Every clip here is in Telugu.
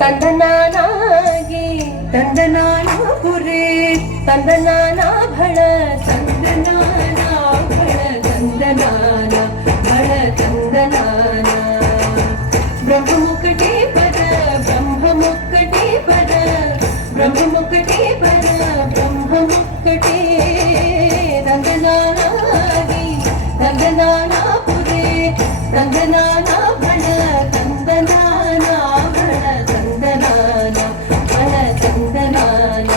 ತಂದನಾನಾಗಿ ತಂದನಾನ ಪುರೇ ತಂದನಾನ ಭಳ ತಂದನಾನ ಭಳ ತಂದನಾನ ಭಳ ತಂದನಾನ ಬ್ರಹ್ಮಮುಕಟೇ ಪರ ಬ್ರಹ್ಮಮುಕಟೇ ಪರ ಬ್ರಹ್ಮಮುಕಟೇ ಪರ ಬ್ರಹ್ಮಮುಕಟೇ ತಂದನಾನಾಗಿ ತಂದನಾನ ಪುರೇ ತಂದನಾನ ಭಳ ತಂದನಾನ ಭಳ ತಂದನಾನ ಭಳ ತಂದನಾನ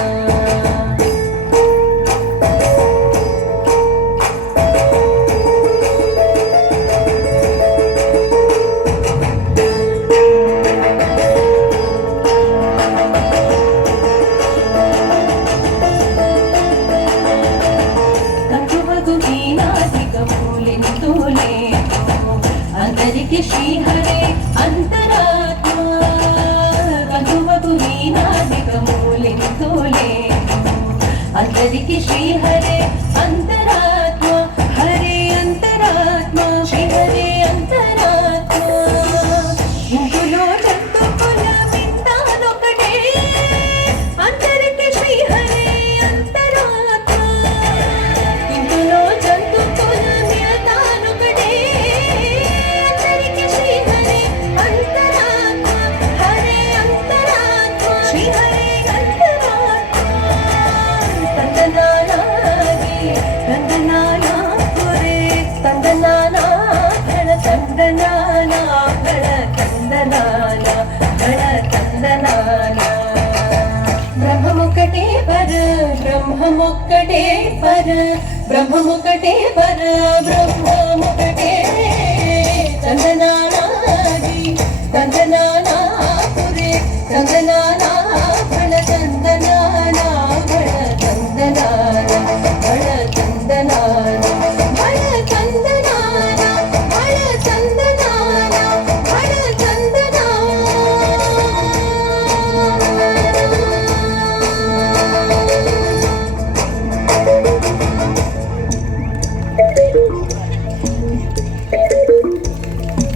అందరికి శ్రీహరే అంతరాత్మ కనువకు వీణాదిక మూలింతోలే అందరికి శ్రీహరే అంతరాత్మ హరే అంతరాత్మ శ్రీహరే అంతరాత్మ ఇందులో జంతుకుల వింతానొకటే అందరికి శ్రీహరే అంతరాత్మ ఇందులో జంతుకుల వింతానొకటే బ్రహ్మముకటే పర బ్రహ్మముకటే పర బ్రహ్మముకటే పర